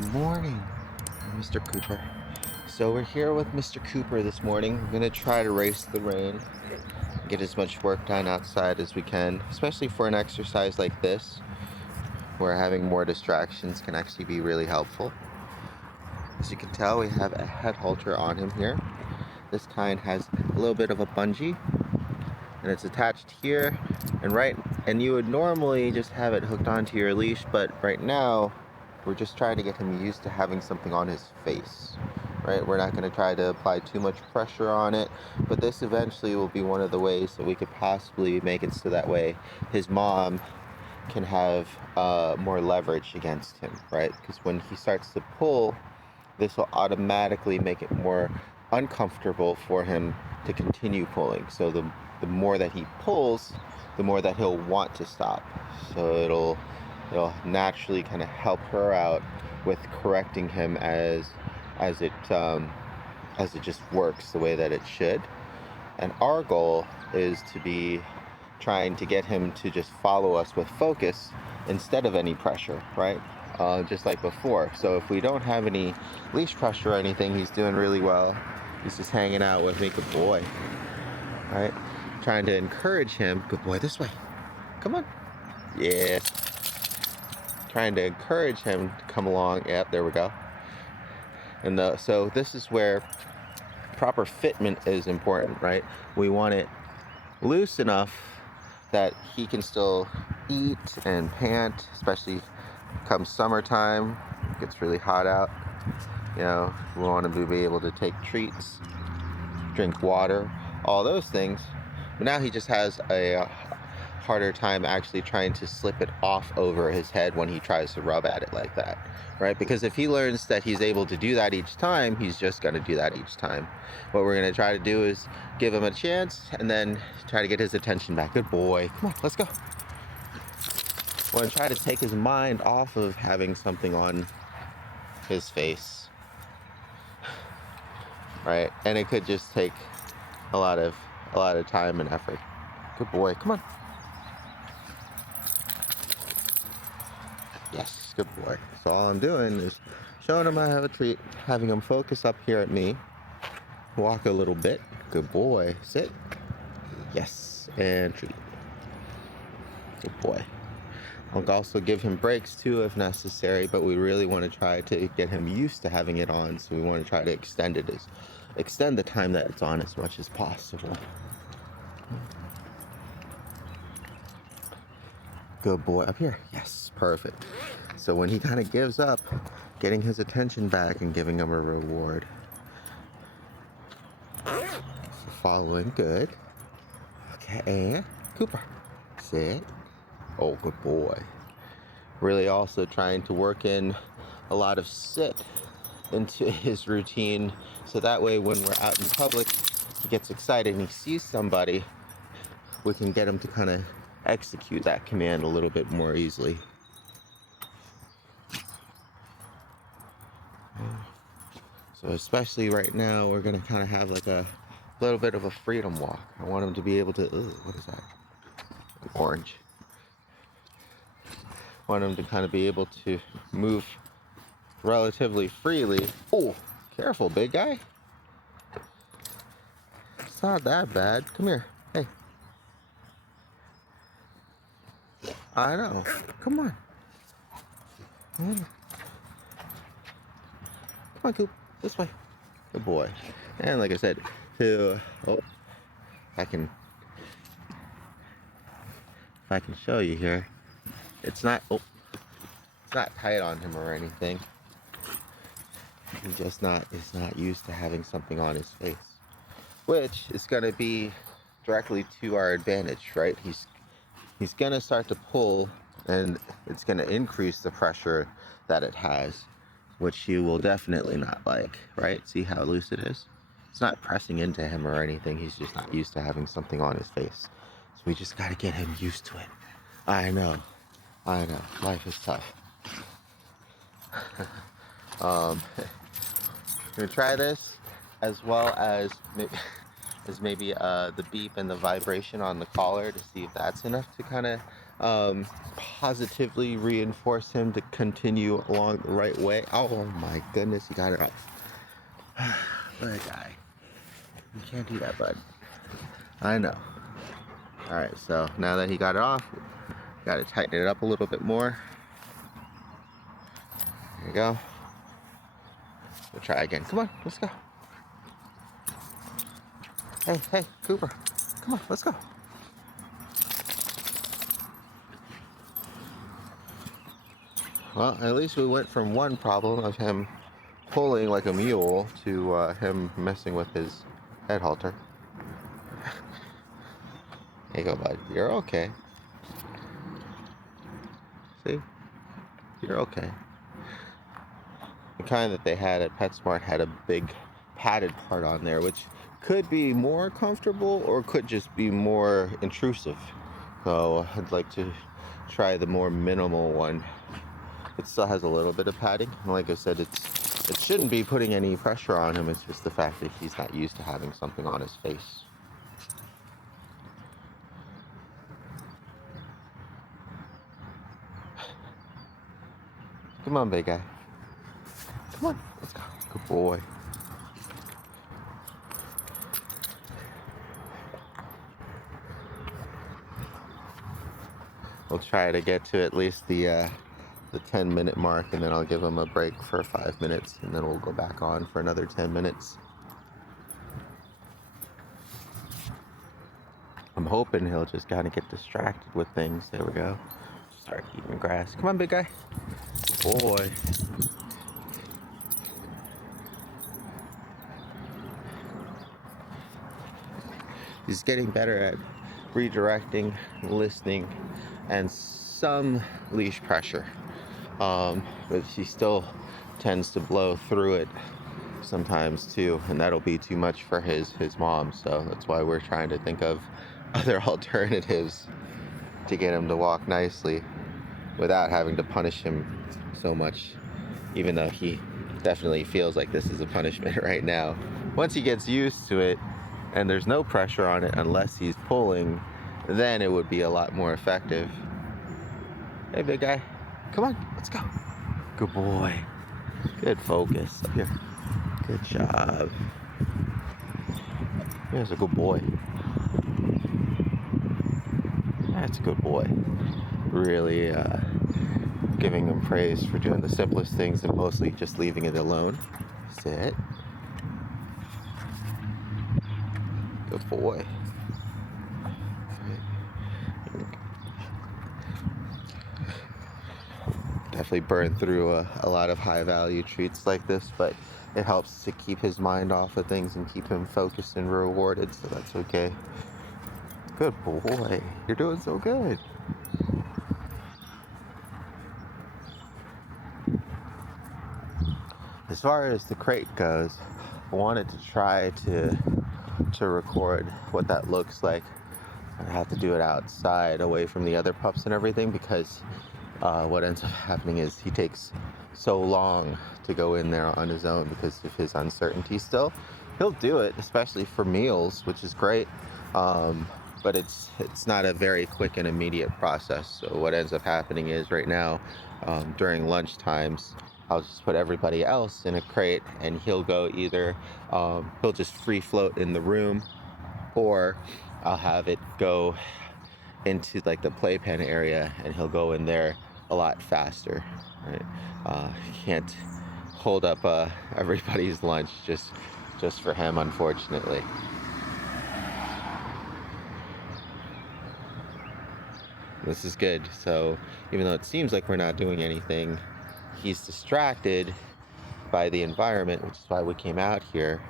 Good morning, Mr. Cooper. So we're here with Mr. Cooper this morning. We're gonna try to race the rain, get as much work done outside as we can, especially for an exercise like this, where having more distractions can actually be really helpful. As you can tell, we have a head halter on him here. This kind has a little bit of a bungee, and it's attached here, and you would normally just have it hooked onto your leash, but right now, we're just trying to get him used to having something on his face, right? We're not going to try to apply too much pressure on it, but this eventually will be one of the ways that we could possibly make it so that way his mom can have more leverage against him, right? Because when he starts to pull, this will automatically make it more uncomfortable for him to continue pulling. So the more that he pulls, the more that he'll want to stop. So it'll naturally kind of help her out with correcting him as it just works the way that it should. And our goal is to be trying to get him to just follow us with focus instead of any pressure, right? Just like before. So if we don't have any leash pressure or anything, he's doing really well. He's just hanging out with me. Good boy, right? Trying to encourage him. Good boy, this way. Come on. Yeah. Trying to encourage him to come along. Yep, there we go. And so this is where proper fitment is important, right? We want it loose enough that he can still eat and pant, especially come summertime. It gets really hot out. You know, we want him to be able to take treats, drink water, all those things. But now he just has a harder time actually trying to slip it off over his head when he tries to rub at it like that, right? Because if he learns that he's able to do that each time, he's just going to do that each time. What we're going to try to do is give him a chance and then try to get his attention back. Good boy. Come on, let's go. We're going to try to take his mind off of having something on his face, right? And it could just take a lot of time and effort. Good boy. Come on. Yes, good boy. So all I'm doing is showing him I have a treat, having him focus up here at me, walk a little bit. Good boy. Sit. Yes, and treat. Good boy. I'll also give him breaks too if necessary, but we really want to try to get him used to having it on, so we want to try to extend the time that it's on as much as possible. Good boy. Up here. Yes, perfect. So when he kind of gives up, getting his attention back and giving him a reward. Following. Good. Okay. Cooper. Sit. Oh, good boy. Really also trying to work in a lot of sit into his routine, so that way when we're out in public, he gets excited and he sees somebody, we can get him to kind of execute that command a little bit more easily. So especially right now, we're going to kind of have like a little bit of a freedom walk. I want him to be able to, what is that? Orange. I want him to kind of be able to move relatively freely. Oh, careful, big guy. It's not that bad. Come here. Hey. I know. Come on. Come on, Coop. This way. Good boy. And like I said, if I can show you here, it's not tight on him or anything. He's just not used to having something on his face, which is going to be directly to our advantage, right? He's going to start to pull, and it's going to increase the pressure that it has, which you will definitely not like, right? See how loose it is? It's not pressing into him or anything. He's just not used to having something on his face. So we just got to get him used to it. I know. Life is tough. I'm going to try this, as well as maybe the beep and the vibration on the collar, to see if that's enough to kind of positively reinforce him to continue along the right way. Oh my goodness, he got it up. Good guy. You can't do that, bud. I know. Alright, so now that he got it off, got to tighten it up a little bit more. There you go. We'll try again. Come on, let's go. Hey, Cooper. Come on, let's go. Well, at least we went from one problem of him pulling like a mule to him messing with his head halter. There you go, bud. You're okay. See? You're okay. The kind that they had at PetSmart had a big padded part on there, which could be more comfortable or could just be more intrusive. So I'd like to try the more minimal one. It still has a little bit of padding. And like I said, it shouldn't be putting any pressure on him. It's just the fact that he's not used to having something on his face. Come on, big guy. Come on, let's go. Good boy. We'll try to get to at least the 10-minute mark, and then I'll give him a break for 5 minutes, and then we'll go back on for another 10 minutes. I'm hoping he'll just kind of get distracted with things. There we go. Start eating grass. Come on, big guy. Good boy. He's getting better at redirecting, listening, and some leash pressure. But he still tends to blow through it sometimes too, and that'll be too much for his mom. So that's why we're trying to think of other alternatives to get him to walk nicely without having to punish him so much, even though he definitely feels like this is a punishment right now. Once he gets used to it and there's no pressure on it unless he's pulling, then it would be a lot more effective. Hey, big guy. Come on, let's go. Good boy. Good focus. Up here. Good job. Here's a good boy. That's a good boy. Really giving him praise for doing the simplest things and mostly just leaving it alone. Sit. Good boy. Definitely burn through a lot of high value treats like this, but it helps to keep his mind off of things and keep him focused and rewarded, so that's okay. Good boy. You're doing so good. As far as the crate goes, I wanted to try to record what that looks like. I have to do it outside away from the other pups and everything, because what ends up happening is he takes so long to go in there on his own because of his uncertainty still. He'll do it, especially for meals, which is great, but it's not a very quick and immediate process. So what ends up happening is right now, during lunch times, I'll just put everybody else in a crate, and he'll go either, he'll just free float in the room, or I'll have it go into like the playpen area, and he'll go in there a lot faster, right? He can't hold up everybody's lunch just for him, unfortunately. This is good. So even though it seems like we're not doing anything, he's distracted by the environment, which is why we came out here.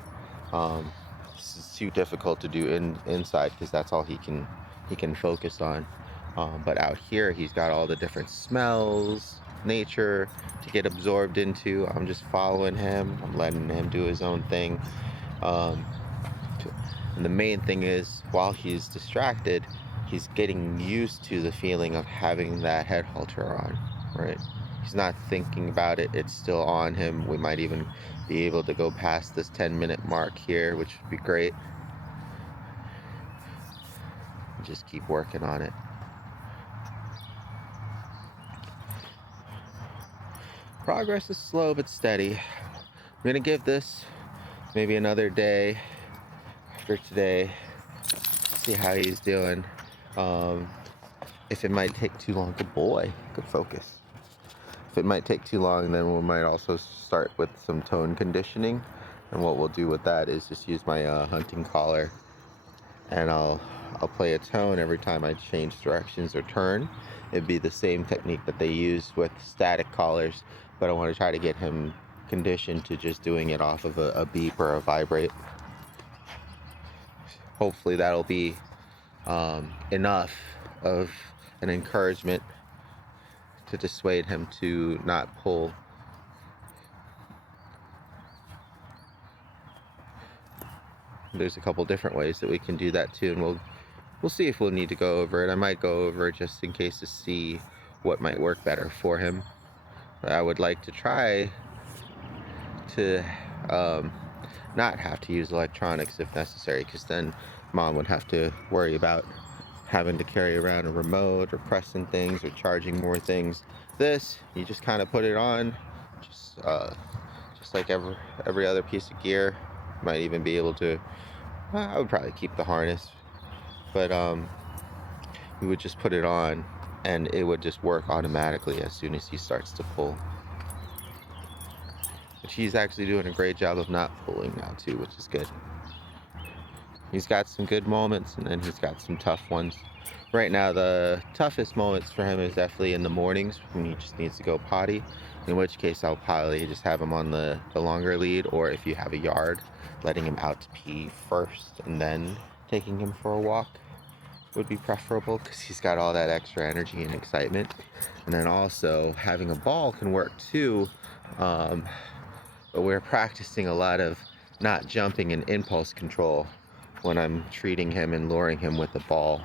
This is too difficult to do inside because that's all he can focus on. But out here, he's got all the different smells, nature to get absorbed into. I'm just following him. I'm letting him do his own thing. And the main thing is, while he's distracted, he's getting used to the feeling of having that head halter on, right? He's not thinking about it. It's still on him. We might even be able to go past this 10-minute mark here, which would be great. Just keep working on it. progress is slow but steady. I'm gonna give this maybe another day after today, see how he's doing. If it might take too long, good boy, good focus. If it might take too long, then we might also start with some tone conditioning. And what we'll do with that is just use my hunting collar, and I'll play a tone every time I change directions or turn. It'd be the same technique that they use with static collars, but I want to try to get him conditioned to just doing it off of a beep or a vibrate. Hopefully that'll be enough of an encouragement to dissuade him to not pull. There's a couple different ways that we can do that too, and we'll see if we'll need to go over it. I might go over it just in case to see what might work better for him. But I would like to try to not have to use electronics if necessary, because then mom would have to worry about having to carry around a remote or pressing things or charging more things. This, you just kind of put it on, just like every other piece of gear. Might even be able to, I would probably keep the harness, but we would just put it on and it would just work automatically as soon as he starts to pull. But he's actually doing a great job of not pulling now too, which is good. He's got some good moments, and then he's got some tough ones. Right now, the toughest moments for him is definitely in the mornings when he just needs to go potty, in which case I'll probably just have him on the longer lead, or if you have a yard, letting him out to pee first and then taking him for a walk would be preferable, because he's got all that extra energy and excitement. And then also having a ball can work too, but we're practicing a lot of not jumping and impulse control when I'm treating him and luring him with the ball,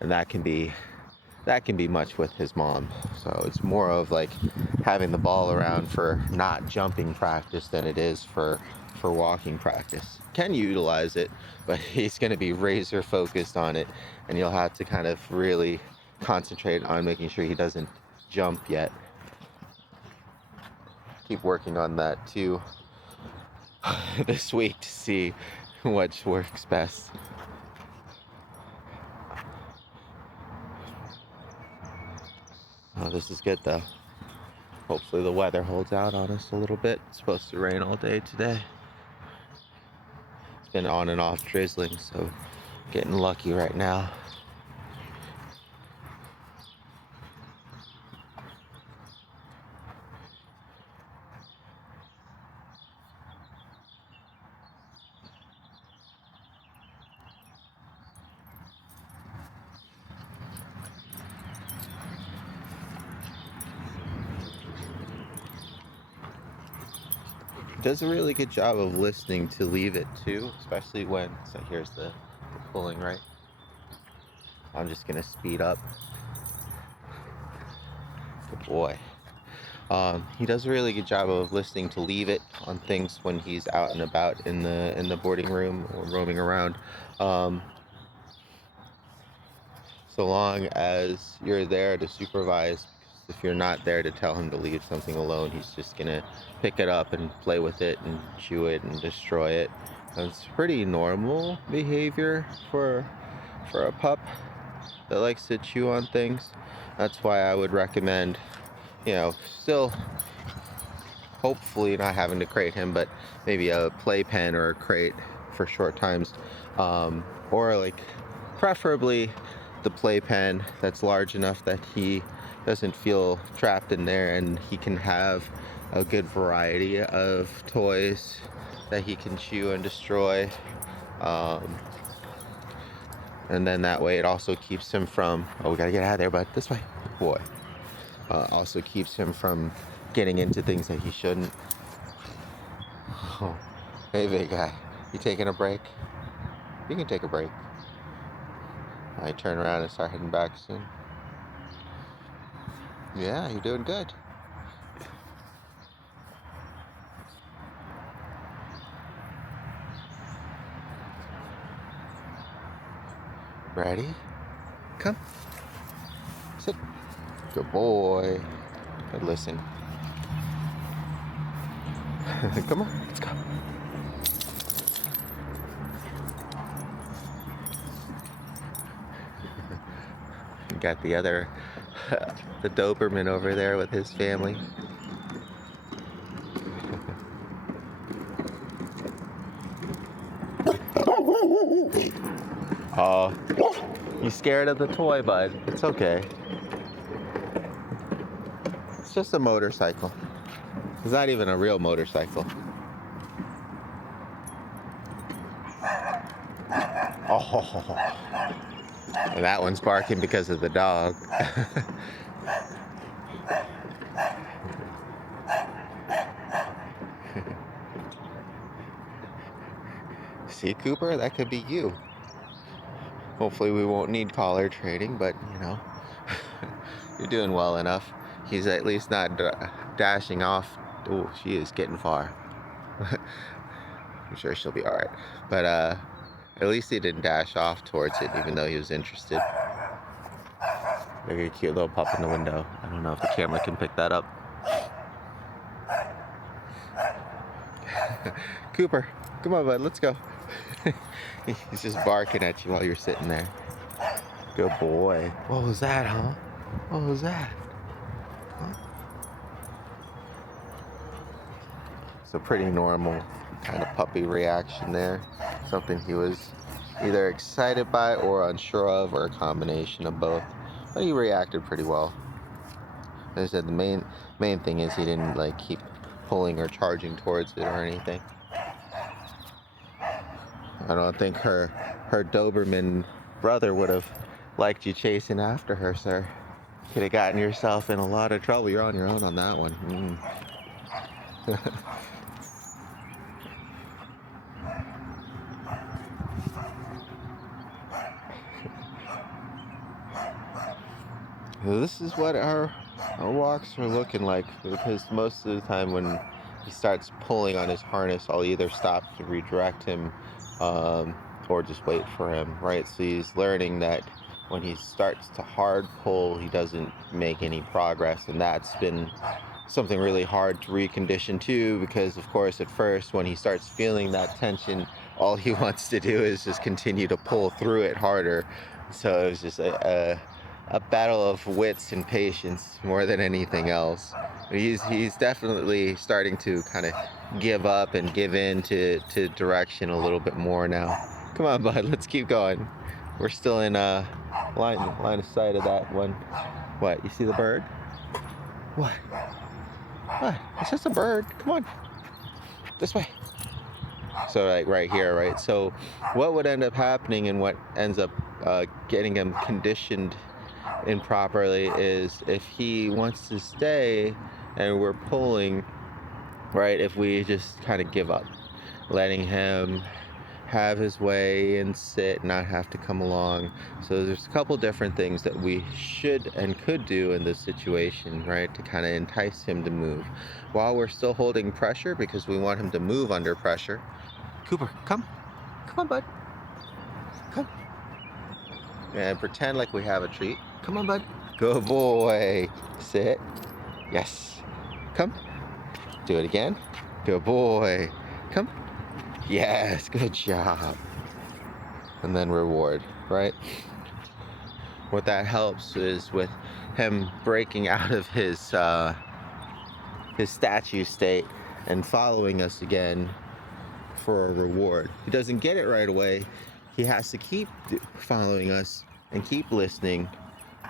and that can be much with his mom. So it's more of like having the ball around for not jumping practice than it is for walking practice. Can utilize it, but he's going to be razor focused on it, and you'll have to kind of really concentrate on making sure he doesn't jump yet. Keep working on that too this week to see which works best. Oh, this is good though. Hopefully the weather holds out on us a little bit. It's supposed to rain all day today. It's been on and off drizzling, so getting lucky right now. Does a really good job of listening to leave it too, especially when, so here's the pulling, right? I'm just gonna speed up. Good boy. He does a really good job of listening to leave it on things when he's out and about in the boarding room or roaming around. So long as you're there to supervise. If you're not there to tell him to leave something alone, he's just gonna pick it up and play with it and chew it and destroy it. And it's pretty normal behavior for a pup that likes to chew on things. That's why I would recommend, still hopefully not having to crate him, but maybe a playpen or a crate for short times, or like preferably the playpen that's large enough that he doesn't feel trapped in there, and he can have a good variety of toys that he can chew and destroy, and then that way it also keeps him from, oh, we gotta get out of there, bud, this way, good boy. Also keeps him from getting into things that he shouldn't. Oh, hey big guy, you taking a break? You can take a break. I turn around and start heading back soon. Yeah, you're doing good. Ready? Come. Sit. Good boy. Good listen. Come on, let's go. Got the other, the Doberman over there with his family. Oh, you scared of the toy, bud? It's okay. It's just a motorcycle. It's not even a real motorcycle. Oh, and that one's barking because of the dog. See, Cooper, that could be you. Hopefully we won't need collar training, but you know, you're doing well enough. He's at least not dashing off. Oh, she is getting far. I'm sure she'll be alright. But at least he didn't dash off towards it, even though he was interested. Look at a cute little pup in the window. I don't know if the camera can pick that up. Cooper, come on, bud, let's go. He's just barking at you while you're sitting there. Good boy. What was that, huh? What was that? Huh? It's a pretty normal kind of puppy reaction there. Something he was either excited by or unsure of, or a combination of both. But he reacted pretty well. As I said, the main thing is he didn't like keep pulling or charging towards it or anything. I don't think her Doberman brother would have liked you chasing after her, sir. Could have gotten yourself in a lot of trouble. You're on your own on that one. This is what our walks are looking like, because most of the time when he starts pulling on his harness, I'll either stop to redirect him or just wait for him, right? So he's learning that when he starts to hard pull, he doesn't make any progress, and that's been something really hard to recondition too, because of course at first when he starts feeling that tension, all he wants to do is just continue to pull through it harder. So it was just a battle of wits and patience more than anything else. He's definitely starting to kind of give up and give in to direction a little bit more now. Come on, bud, let's keep going. We're still in line of sight of that one. What, you see the bird? What? What? It's just a bird. Come on. This way. So like right here, right? So what would end up happening and what ends up getting him conditioned improperly is if he wants to stay and we're pulling, right, if we just kind of give up, letting him have his way and sit, not have to come along. So there's a couple different things that we should and could do in this situation, right, to kind of entice him to move while we're still holding pressure, because we want him to move under pressure. Cooper, come on, bud, come, and pretend like we have a treat. Come on, bud. Good boy. Sit. Yes. Come. Do it again. Good boy. Come. Yes, good job. And then reward, right? What that helps is with him breaking out of his statue state and following us again for a reward. He doesn't get it right away. He has to keep following us and keep listening,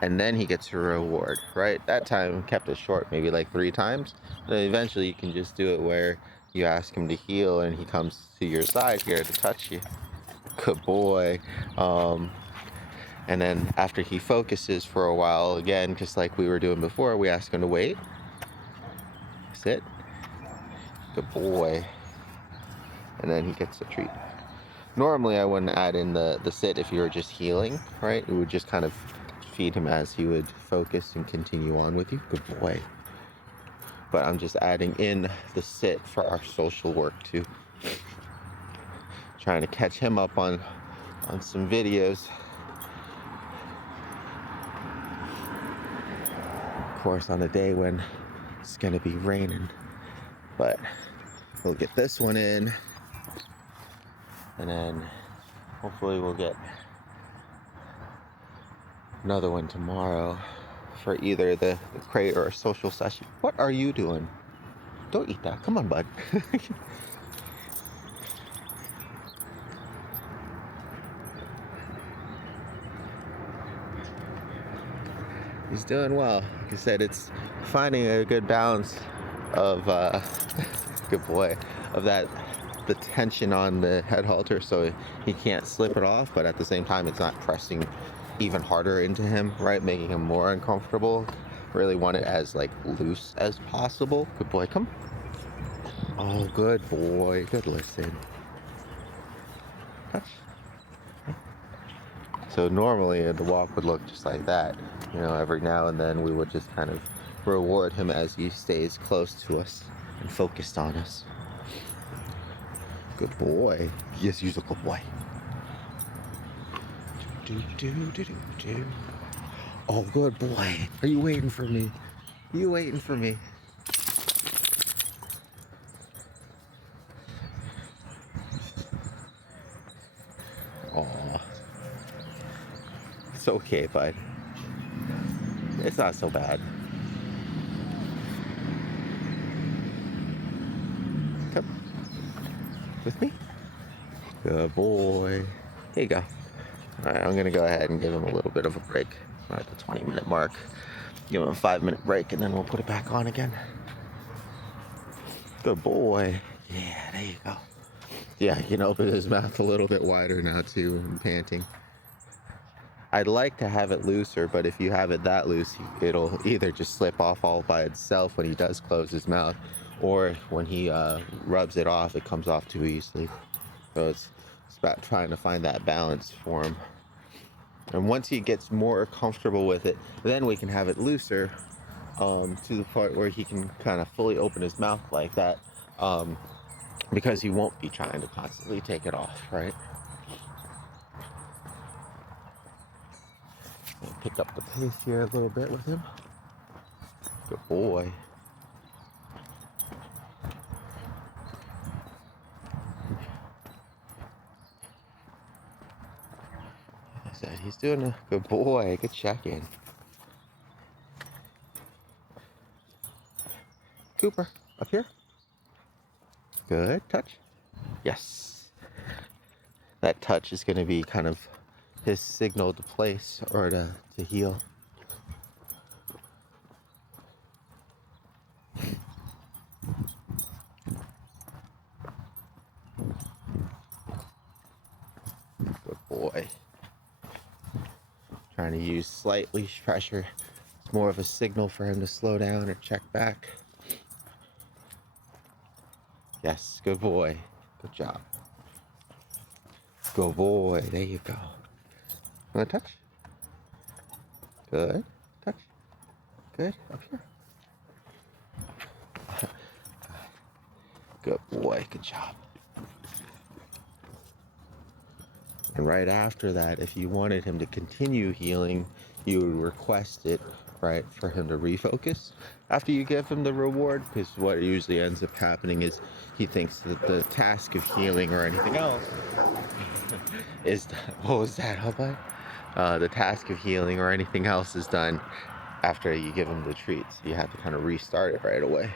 and then he gets a reward, right? That time kept it short, maybe like 3 times. Then eventually you can just do it where you ask him to heel and he comes to your side here to touch you. Good boy. And then after he focuses for a while, again, just like we were doing before, we ask him to wait. Sit. Good boy. And then he gets a treat. Normally I wouldn't add in the sit if you were just healing, right? It would just kind of feed him as he would focus and continue on with you. Good boy. But I'm just adding in the sit for our social work too. Trying to catch him up on some videos. Of course, on a day when it's gonna be raining, but We'll get this one in, and then hopefully we'll get another one tomorrow for either the crate or a social session. What are you doing? Don't eat that. Come on, bud. He's doing well. Like I said, it's finding a good balance of, good boy, of the tension on the head halter so he can't slip it off, but at the same time it's not pressing even harder into him, right? Making him more uncomfortable. Really want it as like loose as possible. Good boy, come. Oh, good boy, good listen. Touch. So normally the walk would look just like that. You know, every now and then we would just kind of reward him as he stays close to us and focused on us. Good boy. Yes, you're a good boy. Oh, good boy. Are you waiting for me? Are you waiting for me? Aw. It's okay, bud. It's not so bad. Come with me. Good boy. Here you go. All right, I'm gonna go ahead and give him a little bit of a break. We're at the 20-minute mark. Give him a 5-minute break, and then we'll put it back on again. Good boy. Yeah, there you go. Yeah, he can open his mouth a little bit wider now too, and panting. I'd like to have it looser, but if you have it that loose, it'll either just slip off all by itself when he does close his mouth, or when he rubs it off, it comes off too easily. So it's about trying to find that balance for him. And once he gets more comfortable with it, then we can have it looser to the point where he can kind of fully open his mouth like that, because he won't be trying to constantly take it off, right? And pick up the pace here a little bit with him. Good boy. I said he's doing a good boy. Good check-in. Cooper, up here. Good touch. Yes. That touch is going to be kind of his signal to place or to heal. Good boy. Trying to use slight leash pressure. It's more of a signal for him to slow down or check back. Yes, good boy. Good job. Good boy. There you go. Want to touch? Good. Touch. Good. Up here. Good boy. Good job. And right after that, if you wanted him to continue healing, you would request it, right, for him to refocus after you give him the reward, because what usually ends up happening is he thinks that the task of healing or anything else is, what was that, Hubba? The task of healing or anything else is done after you give him the treats. You have to kind of restart it right away.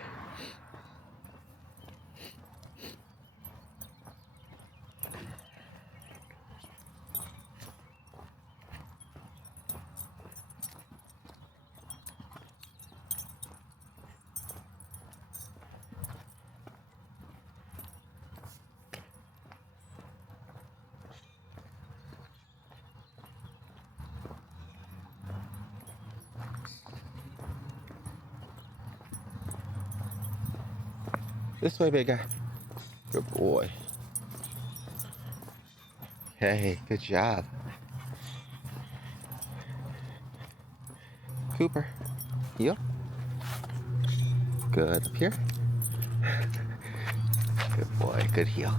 This way, big guy. Good boy. Hey, good job. Cooper, heel. Good. Up here. Good boy. Good heel.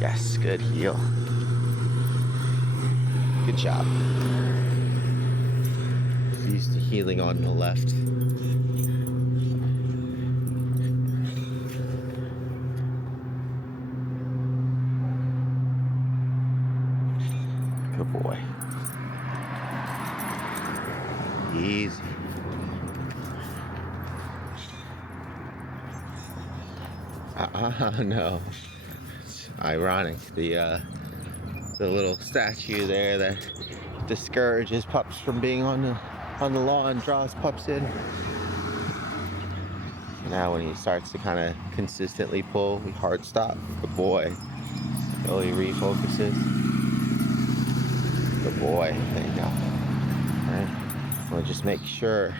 Yes, good heel. Good job. Used to healing on the left. No. It's ironic. The little statue there that discourages pups from being on the lawn draws pups in. Now when he starts to kind of consistently pull, we hard stop. Good boy. Oh, he refocuses. Good boy. There you go. All right. We'll just make sure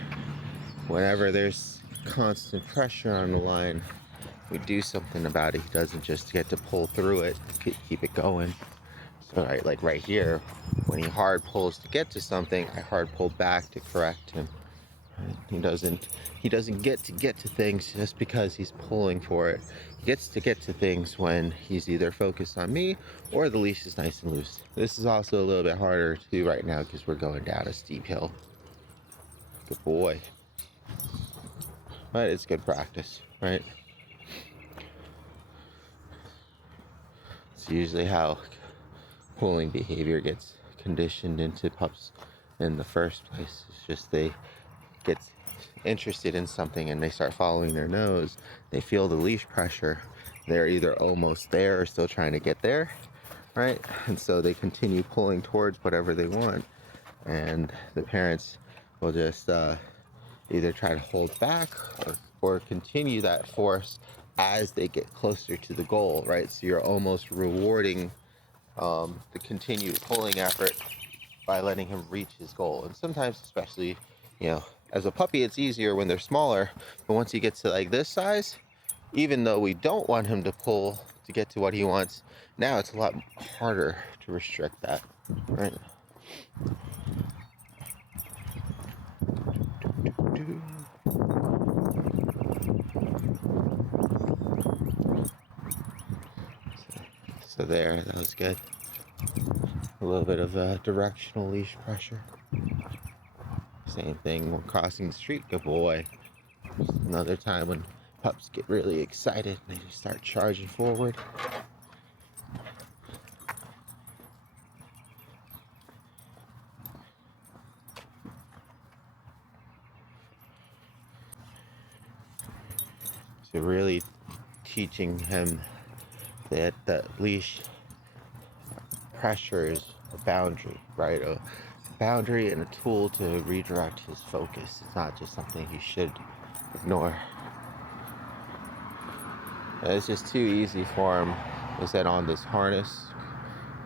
whenever there's constant pressure on the line, we do something about it. He doesn't just get to pull through it, keep it going. So like right here, when he hard pulls to get to something, I hard pull back to correct him. Right? He doesn't get to things just because he's pulling for it. He gets to get to things when he's either focused on me or the leash is nice and loose. This is also a little bit harder to do right now because we're going down a steep hill. Good boy. But it's good practice, right? It's usually how pulling behavior gets conditioned into pups in the first place. It's just they get interested in something and they start following their nose. They feel the leash pressure. They're either almost there or still trying to get there, right? And so they continue pulling towards whatever they want. And the parents will just either try to hold back or continue that force as they get closer to the goal, right? So you're almost rewarding the continued pulling effort by letting him reach his goal. And sometimes, especially, as a puppy, it's easier when they're smaller. But once he gets to like this size, even though we don't want him to pull to get to what he wants, now it's a lot harder to restrict that, right? So there, that was good. A little bit of directional leash pressure. Same thing when crossing the street. Good boy. Just another time when pups get really excited and they just start charging forward. So really teaching him that leash pressure is a boundary, right? A boundary and a tool to redirect his focus. It's not just something he should ignore. And it's just too easy for him, is that on this harness,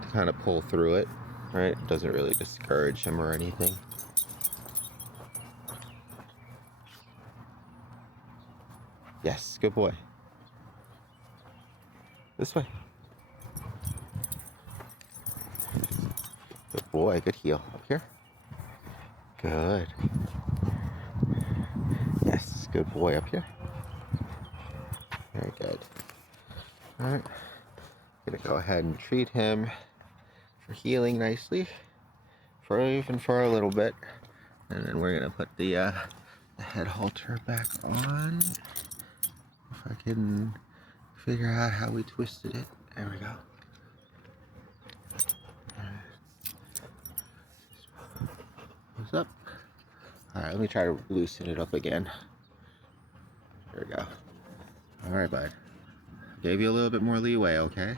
to kind of pull through it, right? It doesn't really discourage him or anything. Yes, good boy. This way. Good boy, good heel. Up here. Good. Yes, good boy. Up here. Very good. All right. Gonna go ahead and treat him for healing nicely, for a little bit, and then we're gonna put the head halter back on. If I can figure out how we twisted it. There we go. What's up? All right, let me try to loosen it up again. There we go. All right, bud. Gave you a little bit more leeway, okay?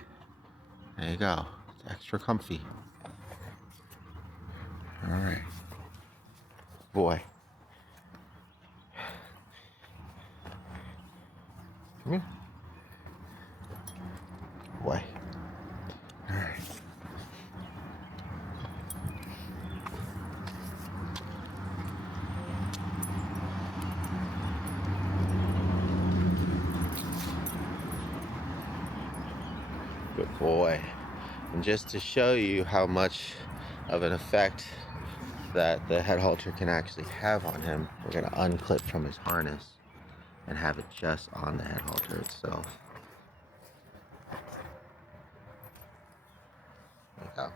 There you go. It's extra comfy. All right. Boy. Come here. Boy. All right. Good boy. And just to show you how much of an effect that the head halter can actually have on him, we're going to unclip from his harness and have it just on the head halter itself. There you go.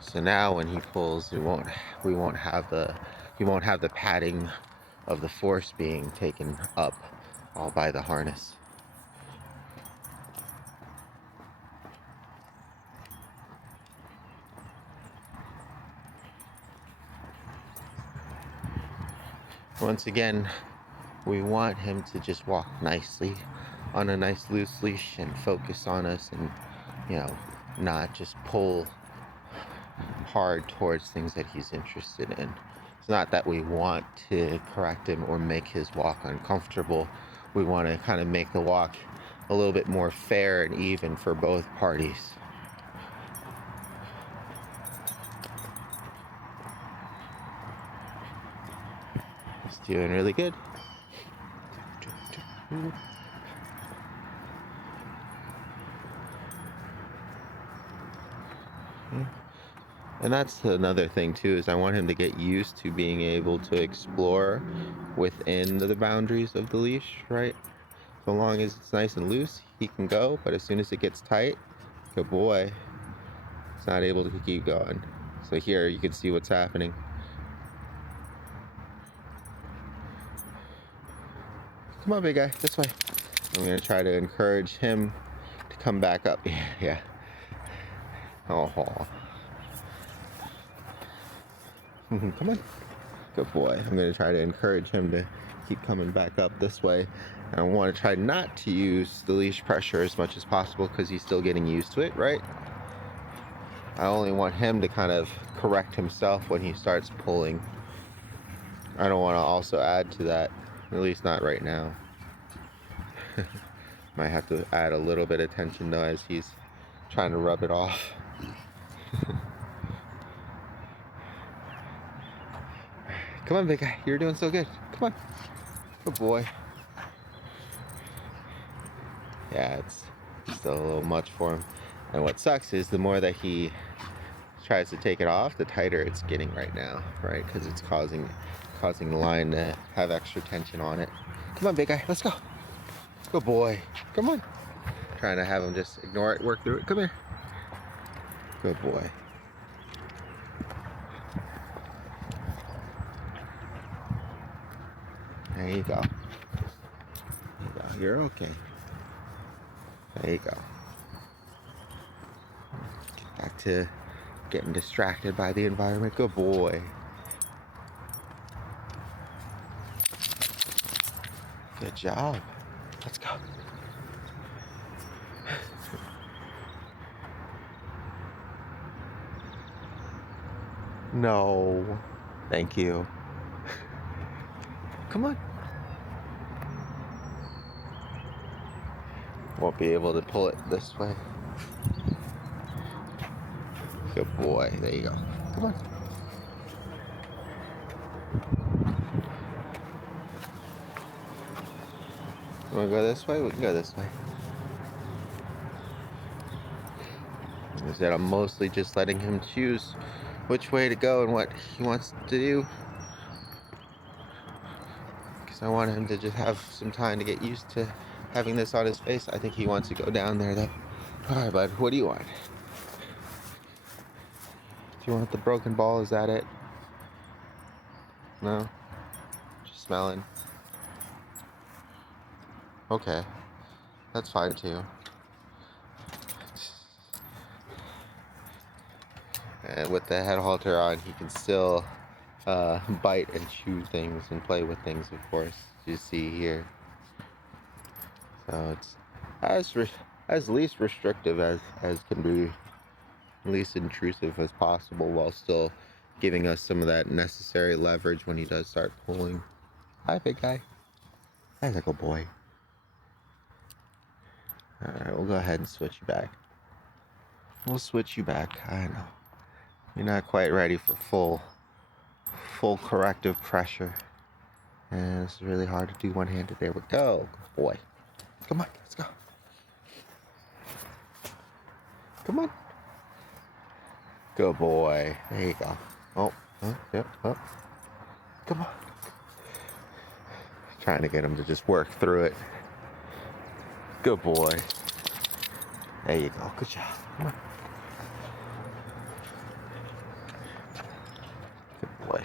So now when he pulls, he won't have the padding of the force being taken up all by the harness. Once again, we want him to just walk nicely on a nice loose leash and focus on us and, not just pull hard towards things that he's interested in. It's not that we want to correct him or make his walk uncomfortable. We want to kind of make the walk a little bit more fair and even for both parties. He's doing really good. And that's another thing too, is I want him to get used to being able to explore within the boundaries of the leash, right? So long as it's nice and loose, he can go, but as soon as it gets tight, good boy, it's not able to keep going. So here you can see what's happening. Come on, big guy, this way. I'm gonna try to encourage him to come back up. Yeah. Oh. Come on. Good boy. I'm gonna try to encourage him to keep coming back up this way. And I want to try not to use the leash pressure as much as possible because he's still getting used to it, right? I only want him to kind of correct himself when he starts pulling. I don't want to also add to that, at least not right now. Might have to add a little bit of tension though as he's trying to rub it off. Come on, big guy, you're doing so good. Come on. Good boy. Yeah, it's still a little much for him. And what sucks is the more that he tries to take it off, the tighter it's getting right now, right? Because it's causing the line to have extra tension on it. Come on, big guy, let's go. Good boy. Come on. Trying to have him just ignore it, work through it. Come here. Good boy. There you go. You're okay. There you go. Get back to getting distracted by the environment. Good boy. Good job. Let's go. No. Thank you. Come on. Won't be able to pull it this way. Good boy. There you go. Come on. You want to go this way? We can go this way. Instead, I'm mostly just letting him choose which way to go and what he wants to do. Because I want him to just have some time to get used to having this on his face. I think he wants to go down there though. Alright, bud, what do you want? Do you want the broken ball? Is that it? No? Just smelling. Okay. That's fine too. And with the head halter on, he can still bite and chew things and play with things, of course, you see here. So it's as least restrictive as can be, least intrusive as possible, while still giving us some of that necessary leverage when he does start pulling. Hi, big guy. That's like a boy. Alright, we'll go ahead and switch you back. We'll switch you back. I know. You're not quite ready for full corrective pressure. And it's really hard to do one-handed. There we go. Good boy. Come on, let's go. Come on. Good boy. There you go. Oh, yep, oh. Come on. Trying to get him to just work through it. Good boy. There you go. Good job. Come on. Good boy.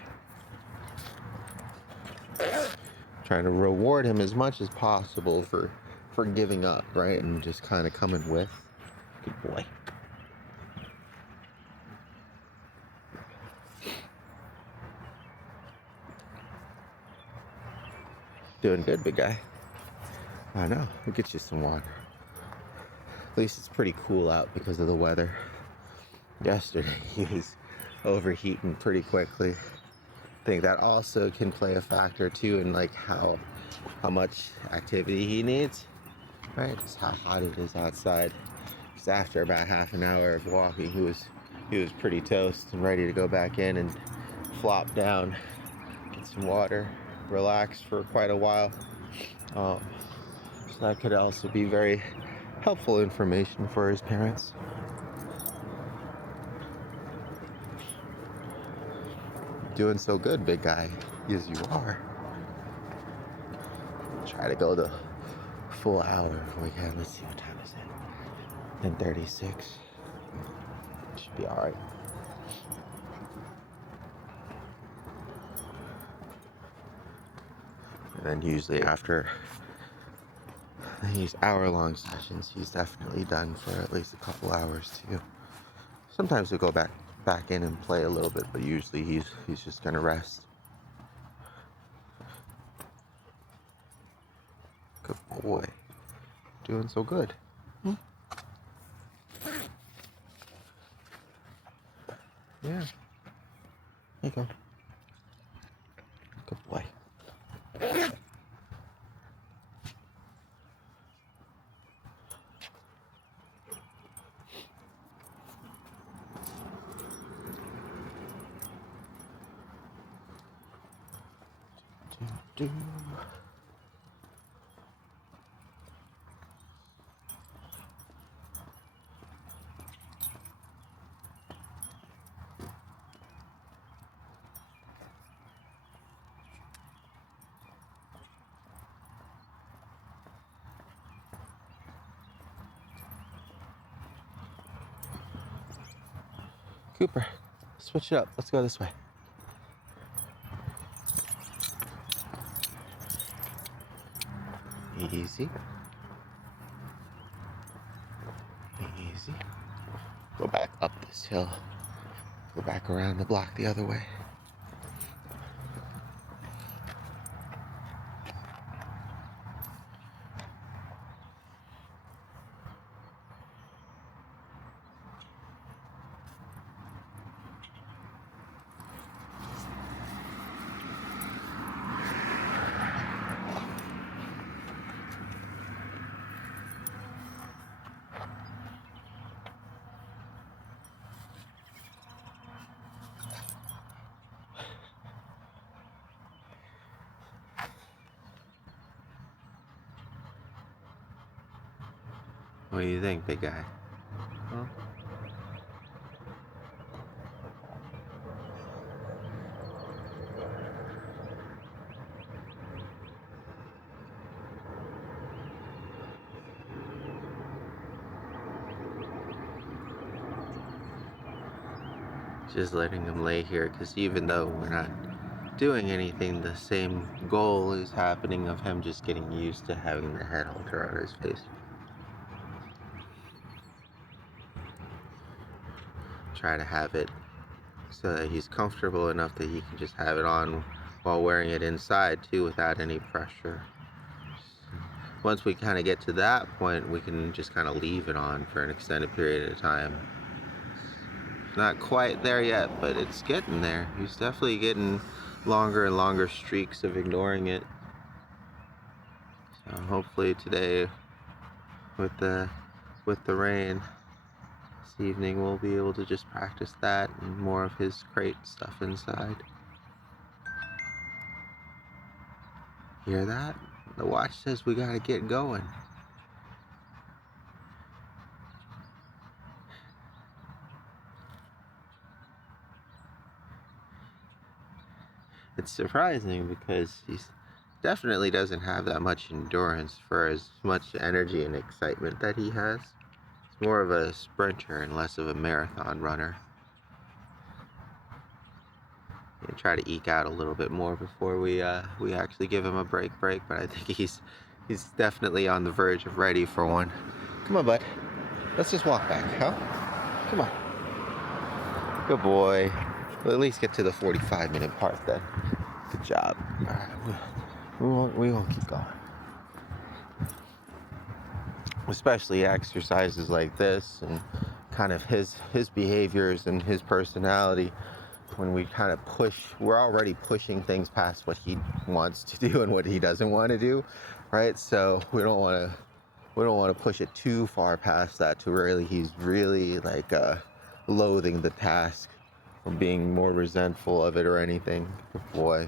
Trying to reward him as much as possible for giving up, right? And just kind of coming with. Good boy. Doing good, big guy. I know. We'll get you some water. At least it's pretty cool out because of the weather. Yesterday, he was overheating pretty quickly. I think that also can play a factor too in like how much activity he needs, right? Just how hot it is outside. Because after about half an hour of walking, he was pretty toast and ready to go back in and flop down, get some water, relax for quite a while. So that could also be very helpful information for his parents. Doing so good, big guy. Yes, you are. Try to go the full hour if we can. Let's see, what time is it? 10:36. Should be alright. And then usually after these hour-long sessions, he's definitely done for at least a couple hours too. Sometimes we'll go back in and play a little bit, but usually he's just gonna rest. Good boy. Doing so good. Hmm? Yeah. There you go. Good boy. Do. Cooper, switch it up. Let's go this way. Easy. Easy. Go back up this hill. Go back around the block the other way. What do you think, big guy? Huh? Just letting him lay here, because even though we're not doing anything, the same goal is happening of him just getting used to having the head halter on his face. Try to have it so that he's comfortable enough that he can just have it on while wearing it inside too, without any pressure. Once we kind of get to that point, we can just kind of leave it on for an extended period of time. Not quite there yet, but it's getting there. He's definitely getting longer and longer streaks of ignoring it. So hopefully today, with the rain this evening, we'll be able to just practice that and more of his crate stuff inside. Hear that? The watch says we gotta get going. It's surprising because he definitely doesn't have that much endurance for as much energy and excitement that he has. He's more of a sprinter and less of a marathon runner. And try to eke out a little bit more before we actually give him a break, but I think he's definitely on the verge of ready for one. Come on, bud. Let's just walk back, huh? Come on. Good boy. We'll at least get to the 45-minute part then. Good job. All right. We won't keep going. Especially exercises like this and kind of his behaviors and his personality. When we kind of we're already pushing things past what he wants to do and what he doesn't want to do, right? So we don't want to push it too far past that to really he's really like loathing the task or being more resentful of it or anything. Good boy.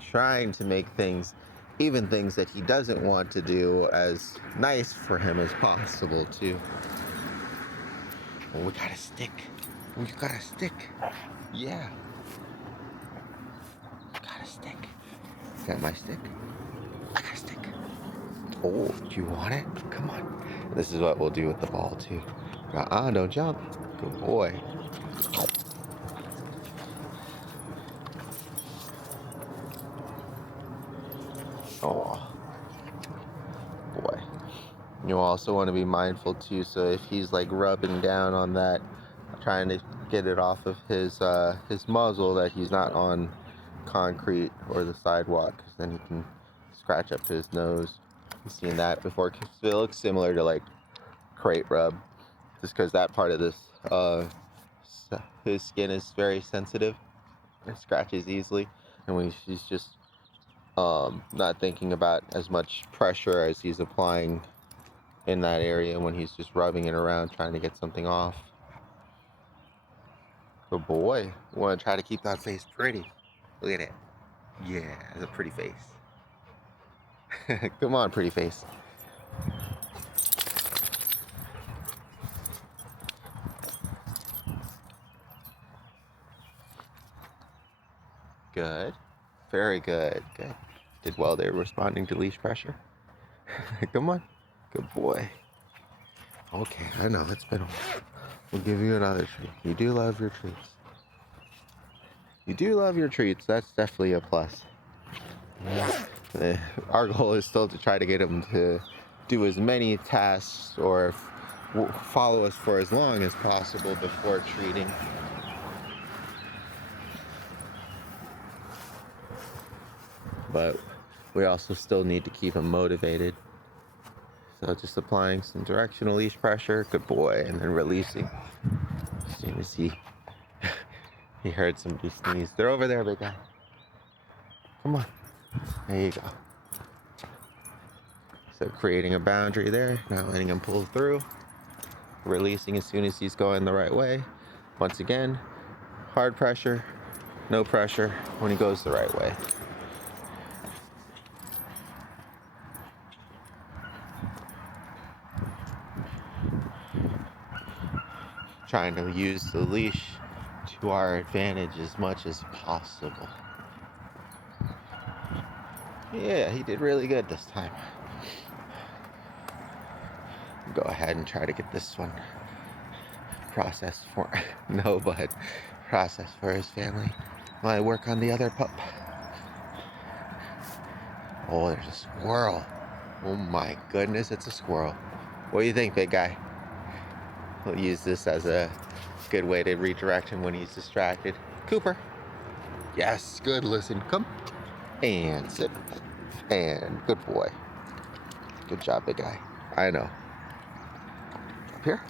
Trying to make things, even things that he doesn't want to do, as nice for him as possible too. Oh, we got a stick. We got a stick. Yeah. Got a stick. Got my stick. I got a stick. Oh, do you want it? Come on. This is what we'll do with the ball too. Don't jump. Good boy. Oh, boy. You also want to be mindful too. So if he's like rubbing down on that, trying to get it off of his muzzle, that he's not on concrete or the sidewalk, because then he can scratch up his nose. You've seen that before. It looks similar to like crate rub, just because that part of this his skin is very sensitive. It scratches easily, and when he's just not thinking about as much pressure as he's applying in that area when he's just rubbing it around trying to get something off. Good boy. You want to try to keep that face pretty. Look at it. Yeah, it's a pretty face. Come on, pretty face. Good. Very good. Good. Did well there responding to leash pressure. Come on. Good boy. Okay, I know, it's been a while. We'll give you another treat. You do love your treats. You do love your treats. That's definitely a plus. Our goal is still to try to get him to do as many tasks or follow us for as long as possible before treating. But we also still need to keep him motivated. So just applying some directional leash pressure, good boy, and then releasing. As soon as he heard somebody sneeze. They're over there, big guy. Come on. There you go. So creating a boundary there, not letting him pull through. Releasing as soon as he's going the right way. Once again, hard pressure, no pressure when he goes the right way. Trying to use the leash to our advantage as much as possible. Yeah, he did really good this time. Go ahead and try to get this one processed for processed for his family while I work on the other pup. Oh, there's a squirrel. Oh my goodness, it's a squirrel. What do you think, big guy? We'll use this as a good way to redirect him when he's distracted. Cooper. Yes, good, listen, come. And sit. And good boy. Good job, big guy. I know. Up here.